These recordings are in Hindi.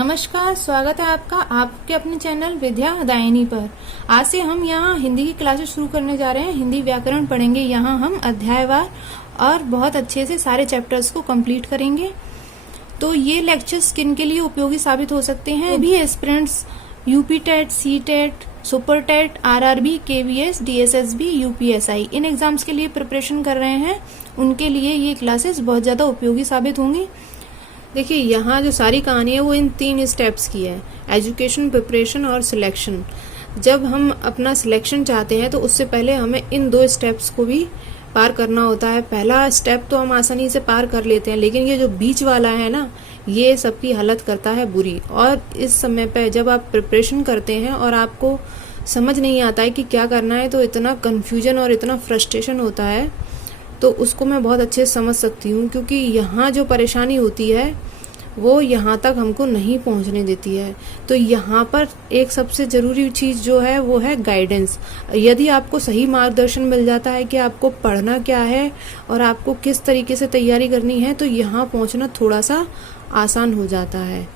नमस्कार, स्वागत है आपका आपके अपने चैनल विद्या दायिनी पर। आज से हम यहाँ हिंदी की क्लासेस शुरू करने जा रहे हैं। हिंदी व्याकरण पढ़ेंगे। यहाँ हम अध्यायवार और बहुत अच्छे से सारे चैप्टर्स को कंप्लीट करेंगे। तो ये लेक्चर्स किन के लिए उपयोगी साबित हो सकते हैं? भी aspirants UP TET, C TET, super TET, RRB, KVS, DSSB, UPSI इन एग्जाम्स के लिए प्रिपरेशन कर रहे हैं, उनके लिए ये क्लासेस बहुत ज्यादा उपयोगी साबित होंगी। देखिए, यहाँ जो सारी कहानी है वो इन 3 स्टेप्स की है: एजुकेशन, प्रिपरेशन और सिलेक्शन। जब हम अपना सिलेक्शन चाहते हैं तो उससे पहले हमें इन 2 स्टेप्स को भी पार करना होता है। पहला स्टेप तो हम आसानी से पार कर लेते हैं, लेकिन ये जो बीच वाला है ना, ये सबकी हालत करता है बुरी। और इस समय पे जब आप प्रिपरेशन करते हैं और आपको समझ नहीं आता है कि क्या करना है, तो इतना कन्फ्यूजन और इतना फ्रस्ट्रेशन होता है। तो उसको मैं बहुत अच्छे से समझ सकती हूँ, क्योंकि यहाँ जो परेशानी होती है वो यहाँ तक हमको नहीं पहुँचने देती है। तो यहाँ पर एक सबसे ज़रूरी चीज़ जो है वो है गाइडेंस। यदि आपको सही मार्गदर्शन मिल जाता है कि आपको पढ़ना क्या है और आपको किस तरीके से तैयारी करनी है, तो यहाँ पहुँचना थोड़ा सा आसान हो जाता है।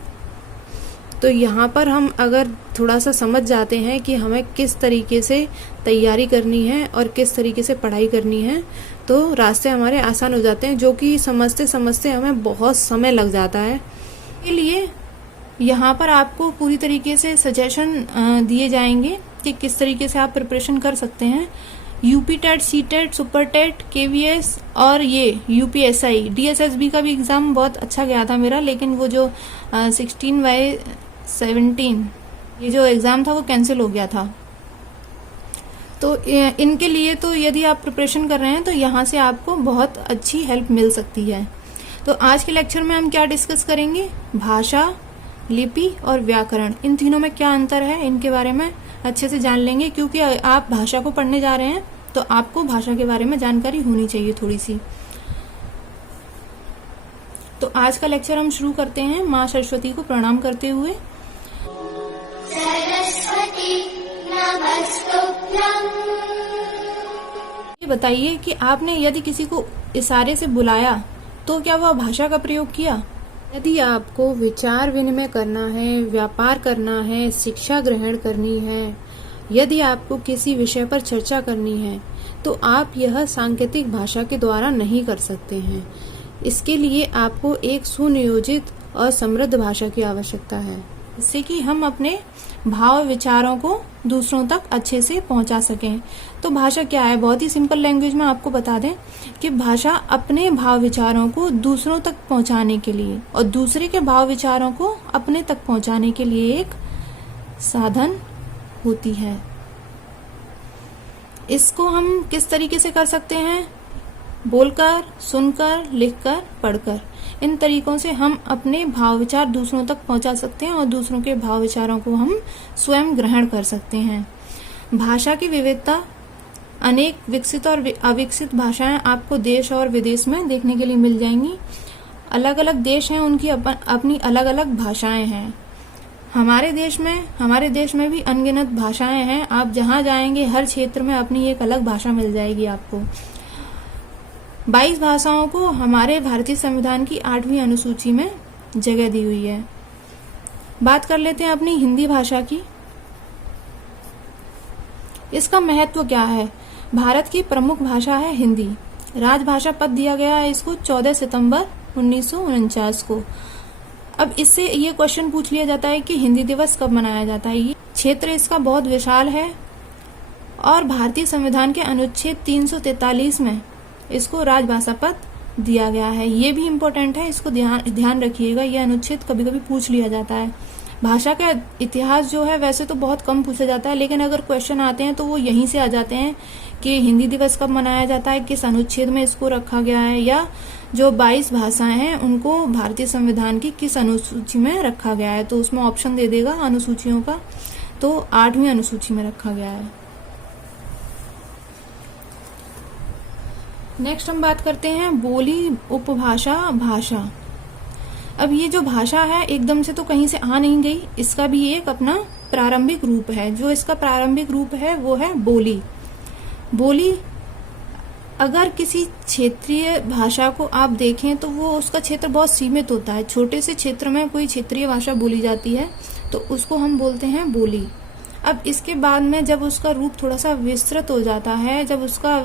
तो यहाँ पर हम अगर थोड़ा सा समझ जाते हैं कि हमें किस तरीके से तैयारी करनी है और किस तरीके से पढ़ाई करनी है, तो रास्ते हमारे आसान हो जाते हैं, जो कि समझते समझते हमें बहुत समय लग जाता है। इसके लिए यहाँ पर आपको पूरी तरीके से सजेशन दिए जाएंगे कि किस तरीके से आप प्रिपरेशन कर सकते हैं। UP TET, C TET, super TET, KVS और ये यूपीएसआई, डीएसएसबी का भी एग्जाम बहुत अच्छा गया था मेरा, लेकिन वो जो 16/17 ये जो एग्जाम था वो कैंसिल हो गया था। तो इनके लिए तो यदि आप प्रिपरेशन कर रहे हैं तो यहाँ से आपको बहुत अच्छी हेल्प मिल सकती है। तो आज के लेक्चर में हम क्या डिस्कस करेंगे? भाषा, लिपि और व्याकरण, इन तीनों में क्या अंतर है, इनके बारे में अच्छे से जान लेंगे। क्योंकि आप भाषा को पढ़ने जा रहे हैं तो आपको भाषा के बारे में जानकारी होनी चाहिए थोड़ी सी। तो आज का लेक्चर हम शुरू करते हैं माँ सरस्वती को प्रणाम करते हुए। सरस्वती नमस्तुभ्यं। ये बताइए कि आपने यदि किसी को इशारे से बुलाया तो क्या वह भाषा का प्रयोग किया? यदि आपको विचार विनिमय करना है, व्यापार करना है, शिक्षा ग्रहण करनी है, यदि आपको किसी विषय पर चर्चा करनी है, तो आप यह सांकेतिक भाषा के द्वारा नहीं कर सकते हैं। इसके लिए आपको एक सुनियोजित और समृद्ध भाषा की आवश्यकता है, जिससे कि हम अपने भाव विचारों को दूसरों तक अच्छे से पहुंचा सकें। तो भाषा क्या है? बहुत ही सिंपल लैंग्वेज में आपको बता दें कि भाषा अपने भाव विचारों को दूसरों तक पहुंचाने के लिए और दूसरे के भाव विचारों को अपने तक पहुंचाने के लिए एक साधन होती है। इसको हम किस तरीके से कर सकते हैं? बोलकर, सुनकर, लिखकर, पढ़कर। इन तरीकों से हम अपने भाव विचार दूसरों तक पहुंचा सकते हैं और दूसरों के भाव विचारों को हम स्वयं ग्रहण कर सकते हैं। भाषा की विविधता, अनेक विकसित और अविकसित भाषाएं आपको देश और विदेश में देखने के लिए मिल जाएंगी। अलग अलग देश हैं, उनकी अपनी अलग अलग भाषाएं हैं। हमारे देश में भी अनगिनत भाषाएं हैं। आप जहां जाएंगे हर क्षेत्र में अपनी एक अलग भाषा मिल जाएगी आपको। 22 भाषाओं को हमारे भारतीय संविधान की 8वीं अनुसूची में जगह दी हुई है। बात कर लेते हैं अपनी हिंदी भाषा की। इसका महत्व क्या है? भारत की प्रमुख भाषा है हिंदी। राजभाषा पद दिया गया है इसको 14 सितंबर 1949 को। अब इससे ये क्वेश्चन पूछ लिया जाता है कि हिंदी दिवस कब मनाया जाता है। ये क्षेत्र इसका बहुत विशाल है और भारतीय संविधान के अनुच्छेद 343 में इसको राजभाषा पद दिया गया है। ये भी इम्पोर्टेंट है, इसको ध्यान रखिएगा। ये अनुच्छेद कभी कभी पूछ लिया जाता है। भाषा का इतिहास जो है वैसे तो बहुत कम पूछा जाता है, लेकिन अगर क्वेश्चन आते हैं तो वो यहीं से आ जाते हैं कि हिंदी दिवस कब मनाया जाता है, किस अनुच्छेद में इसको रखा गया है, या जो 22 भाषाएं हैं उनको भारतीय संविधान की किस अनुसूची में रखा गया है। तो उसमें ऑप्शन दे देगा अनुसूचियों का, तो 8वीं अनुसूची में रखा गया है। नेक्स्ट हम बात करते हैं बोली, उपभाषा, भाषा। अब ये जो भाषा है एकदम से तो कहीं से आ नहीं गई, इसका भी एक अपना प्रारंभिक रूप है। जो इसका प्रारंभिक रूप है वो है बोली। बोली अगर किसी क्षेत्रीय भाषा को आप देखें तो वो उसका क्षेत्र बहुत सीमित होता है। छोटे से क्षेत्र में कोई क्षेत्रीय भाषा बोली जाती है तो उसको हम बोलते हैं बोली। अब इसके बाद में जब उसका रूप थोड़ा सा विस्तृत हो जाता है, जब उसका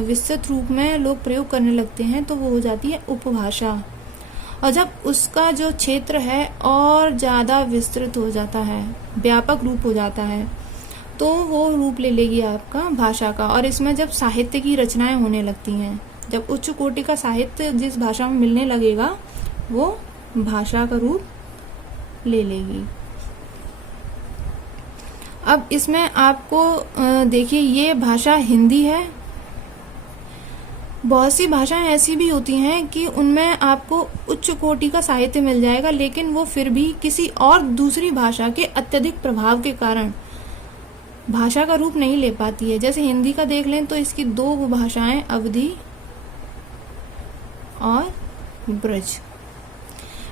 विस्तृत रूप में लोग प्रयोग करने लगते हैं तो वो हो जाती है उपभाषा। और जब उसका जो क्षेत्र है और ज़्यादा विस्तृत हो जाता है, व्यापक रूप हो जाता है, तो वो रूप ले लेगी आपका भाषा का। और इसमें जब साहित्य की रचनाएं होने लगती हैं, जब उच्च कोटि का साहित्य जिस भाषा में मिलने लगेगा वो भाषा का रूप ले लेगी। अब इसमें आपको देखिए, ये भाषा हिंदी है। बहुत सी भाषाएं ऐसी भी होती हैं कि उनमें आपको उच्च कोटि का साहित्य मिल जाएगा, लेकिन वो फिर भी किसी और दूसरी भाषा के अत्यधिक प्रभाव के कारण भाषा का रूप नहीं ले पाती है। जैसे हिंदी का देख लें तो इसकी दो उपभाषाएं अवधी और ब्रज।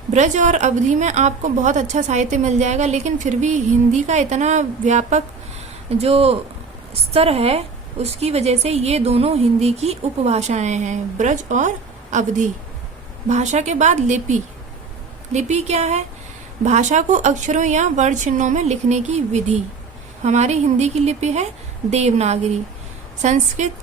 ब्रज और अवधि में आपको बहुत अच्छा साहित्य मिल जाएगा, लेकिन फिर भी हिंदी का इतना व्यापक जो स्तर है उसकी वजह से ये दोनों हिंदी की उपभाषाएं हैं, ब्रज और अवधि। भाषा के बाद लिपि। लिपि क्या है? भाषा को अक्षरों या वर्ण चिन्हों में लिखने की विधि। हमारी हिंदी की लिपि है देवनागरी, संस्कृत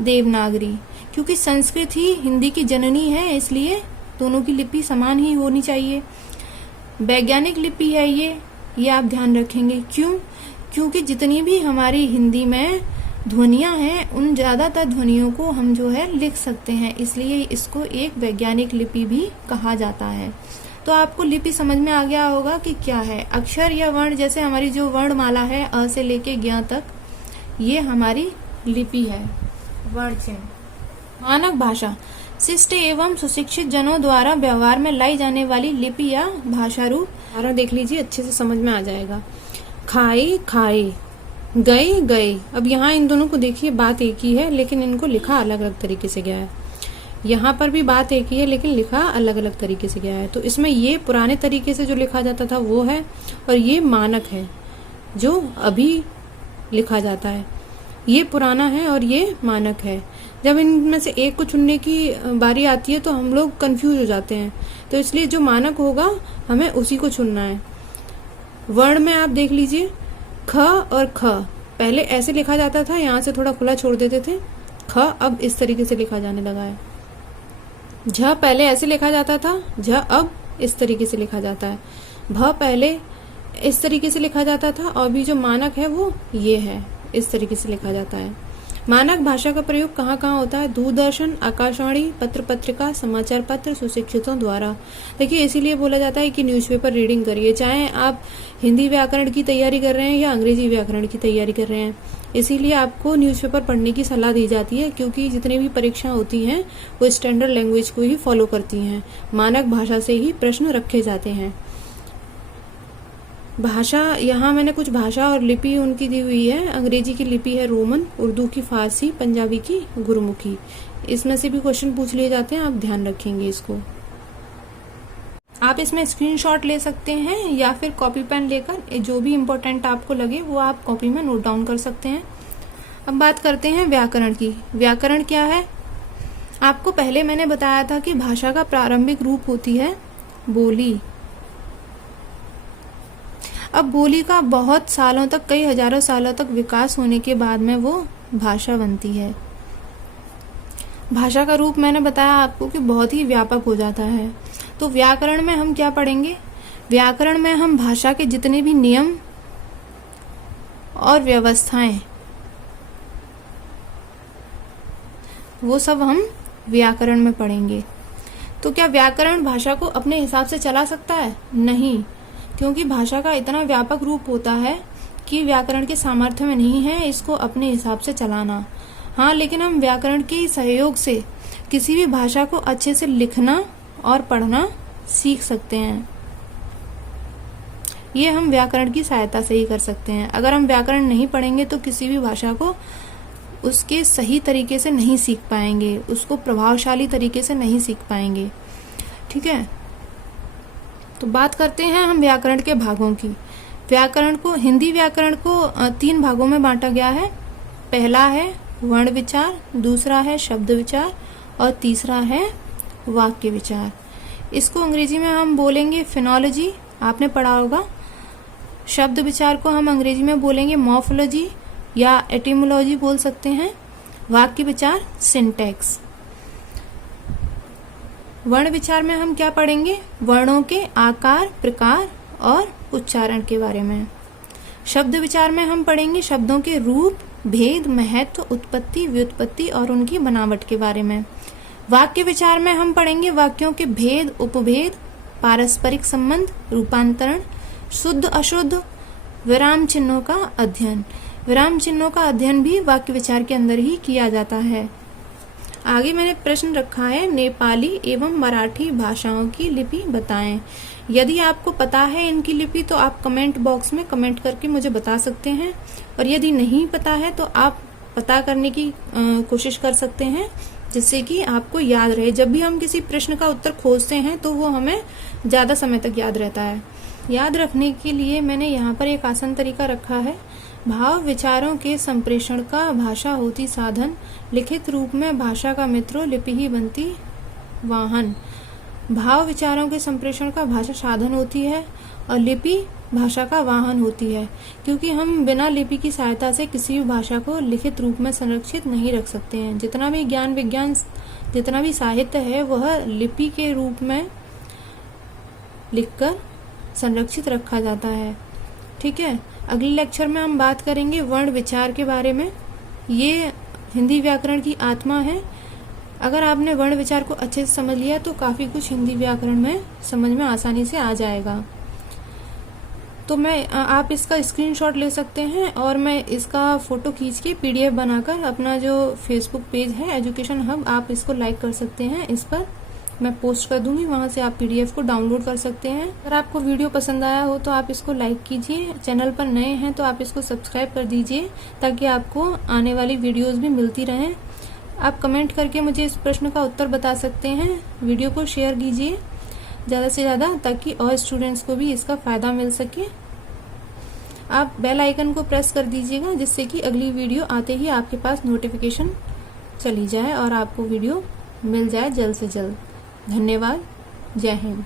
देवनागरी। क्योंकि संस्कृत ही हिंदी की जननी है, इसलिए दोनों की लिपि समान ही होनी चाहिए। वैज्ञानिक लिपि है ये आप ध्यान रखेंगे। क्यों? क्योंकि जितनी भी हमारी हिंदी में ध्वनियां हैं उन ज्यादातर ध्वनियों को हम जो है लिख सकते हैं, इसलिए इसको एक वैज्ञानिक लिपि भी कहा जाता है। तो आपको लिपि समझ में आ गया होगा कि क्या है। अक्षर या वर्ण, जैसे हमारी जो वर्णमाला है अ से लेके ज्ञ तक, ये हमारी लिपि है, वर्ण चिन्ह। मानक भाषा शिष्ट एवं सुशिक्षित जनों द्वारा व्यवहार में लाई जाने वाली लिपि या भाषा रूप। सारा देख लीजिए, अच्छे से समझ में आ जाएगा। खाए खाए, गए गए। अब यहाँ इन दोनों को देखिए, बात एक ही है लेकिन इनको लिखा अलग अलग तरीके से गया है। यहाँ पर भी बात एक ही है लेकिन लिखा अलग अलग तरीके से गया है। तो इसमें ये पुराने तरीके से जो लिखा जाता था वो है, और ये मानक है जो अभी लिखा जाता है। ये पुराना है और ये मानक है। जब इनमें से एक को चुनने की बारी आती है तो हम लोग कंफ्यूज हो जाते हैं, तो इसलिए जो मानक होगा हमें उसी को चुनना है। वर्ण में आप देख लीजिए, ख और ख पहले ऐसे लिखा जाता था, यहाँ से थोड़ा खुला छोड़ देते थे। ख अब इस तरीके से लिखा जाने लगा है। झ पहले ऐसे लिखा जाता था, झ अब इस तरीके से लिखा जाता है। भ पहले इस तरीके से लिखा जाता था, और भी जो मानक है वो ये है, इस तरीके से लिखा जाता है। मानक भाषा का प्रयोग कहाँ कहाँ होता है? दूरदर्शन, आकाशवाणी, पत्र पत्रिका, समाचार पत्र, सुशिक्षितों द्वारा। देखिए, इसीलिए बोला जाता है कि न्यूज़पेपर रीडिंग करिए, चाहे आप हिंदी व्याकरण की तैयारी कर रहे हैं या अंग्रेजी व्याकरण की तैयारी कर रहे हैं। इसीलिए आपको न्यूज़पेपर पढ़ने की सलाह दी जाती है, क्योंकि जितने भी परीक्षा होती हैं वो स्टैंडर्ड लैंग्वेज को ही फॉलो करती हैं। मानक भाषा से ही प्रश्न रखे जाते हैं। भाषा, यहाँ मैंने कुछ भाषा और लिपि उनकी दी हुई है। अंग्रेजी की लिपि है रोमन, उर्दू की फारसी, पंजाबी की गुरमुखी। इसमें से भी क्वेश्चन पूछ लिए जाते हैं, आप ध्यान रखेंगे इसको। आप इसमें स्क्रीनशॉट ले सकते हैं या फिर कॉपी पेन लेकर जो भी इम्पोर्टेंट आपको लगे वो आप कॉपी में नोट डाउन कर सकते हैं। अब बात करते हैं व्याकरण की। व्याकरण क्या है? आपको पहले मैंने बताया था कि भाषा का प्रारंभिक रूप होती है बोली। अब बोली का बहुत सालों तक, कई हजारों सालों तक विकास होने के बाद में वो भाषा बनती है। भाषा का रूप मैंने बताया आपको कि बहुत ही व्यापक हो जाता है। तो व्याकरण में हम क्या पढ़ेंगे? व्याकरण में हम भाषा के जितने भी नियम और व्यवस्थाएं, वो सब हम व्याकरण में पढ़ेंगे। तो क्या व्याकरण भाषा को अपने हिसाब से चला सकता है? नहीं, क्योंकि भाषा का इतना व्यापक रूप होता है कि व्याकरण के सामर्थ्य में नहीं है इसको अपने हिसाब से चलाना। हाँ, लेकिन हम व्याकरण के सहयोग से किसी भी भाषा को अच्छे से लिखना और पढ़ना सीख सकते हैं। ये हम व्याकरण की सहायता से ही कर सकते हैं। अगर हम व्याकरण नहीं पढ़ेंगे तो किसी भी भाषा को उसके सही तरीके से नहीं सीख पाएंगे, उसको प्रभावशाली तरीके से नहीं सीख पाएंगे। ठीक है, तो बात करते हैं हम व्याकरण के भागों की। व्याकरण को, हिंदी व्याकरण को 3 भागों में बांटा गया है। पहला है वर्ण विचार, दूसरा है शब्द विचार और तीसरा है वाक्य विचार। इसको अंग्रेजी में हम बोलेंगे फिनोलॉजी, आपने पढ़ा होगा। शब्द विचार को हम अंग्रेजी में बोलेंगे मॉर्फोलॉजी या एटिमोलॉजी बोल सकते हैं। वाक्य विचार सिंटैक्स। वर्ण विचार में हम क्या पढ़ेंगे? वर्णों के आकार, प्रकार और उच्चारण के बारे में। शब्द विचार में हम पढ़ेंगे शब्दों के रूप, भेद, महत्व, उत्पत्ति, व्युत्पत्ति और उनकी बनावट के बारे में। वाक्य विचार में हम पढ़ेंगे वाक्यों के भेद, उपभेद, पारस्परिक संबंध, रूपांतरण, शुद्ध अशुद्ध, विराम चिन्हों का अध्ययन। विराम चिन्हों का अध्ययन भी वाक्य विचार के अंदर ही किया जाता है। आगे मैंने प्रश्न रखा है, नेपाली एवं मराठी भाषाओं की लिपि बताएं। यदि आपको पता है इनकी लिपि तो आप कमेंट बॉक्स में कमेंट करके मुझे बता सकते हैं, और यदि नहीं पता है तो आप पता करने की कोशिश कर सकते हैं, जिससे कि आपको याद रहे। जब भी हम किसी प्रश्न का उत्तर खोजते हैं तो वो हमें ज्यादा समय तक याद रहता है। याद रखने के लिए मैंने यहाँ पर एक आसान तरीका रखा है। भाव विचारों के संप्रेषण का भाषा होती साधन, लिखित रूप में भाषा का मित्रों, लिपि ही बनती वाहन। भाव विचारों के संप्रेषण का भाषा साधन होती है और लिपि भाषा का वाहन होती है, क्योंकि हम बिना लिपि की सहायता से किसी भी भाषा को लिखित रूप में संरक्षित नहीं रख सकते हैं। जितना भी ज्ञान विज्ञान, जितना भी साहित्य है वह लिपि के रूप में लिखकर संरक्षित रखा जाता है। ठीक है, अगले लेक्चर में हम बात करेंगे वर्ण विचार के बारे में। ये हिंदी व्याकरण की आत्मा है। अगर आपने वर्ण विचार को अच्छे से समझ लिया तो काफी कुछ हिंदी व्याकरण में समझ में आसानी से आ जाएगा। तो आप इसका स्क्रीनशॉट ले सकते हैं और मैं इसका फोटो खींच के पीडीएफ बनाकर अपना जो फेसबुक पेज है एजुकेशन हब, आप इसको लाइक कर सकते हैं। इस पर मैं पोस्ट कर दूंगी, वहां से आप पीडीएफ को डाउनलोड कर सकते हैं। अगर आपको वीडियो पसंद आया हो तो आप इसको लाइक कीजिए। चैनल पर नए हैं तो आप इसको सब्सक्राइब कर दीजिए, ताकि आपको आने वाली वीडियोस भी मिलती रहें। आप कमेंट करके मुझे इस प्रश्न का उत्तर बता सकते हैं। वीडियो को शेयर कीजिए ज़्यादा से ज़्यादा, ताकि और स्टूडेंट्स को भी इसका फ़ायदा मिल सके। आप बेल आइकन को प्रेस कर दीजिएगा, जिससे कि अगली वीडियो आते ही आपके पास नोटिफिकेशन चली जाए और आपको वीडियो मिल जाए जल्द से जल्द। धन्यवाद। जय हिंद।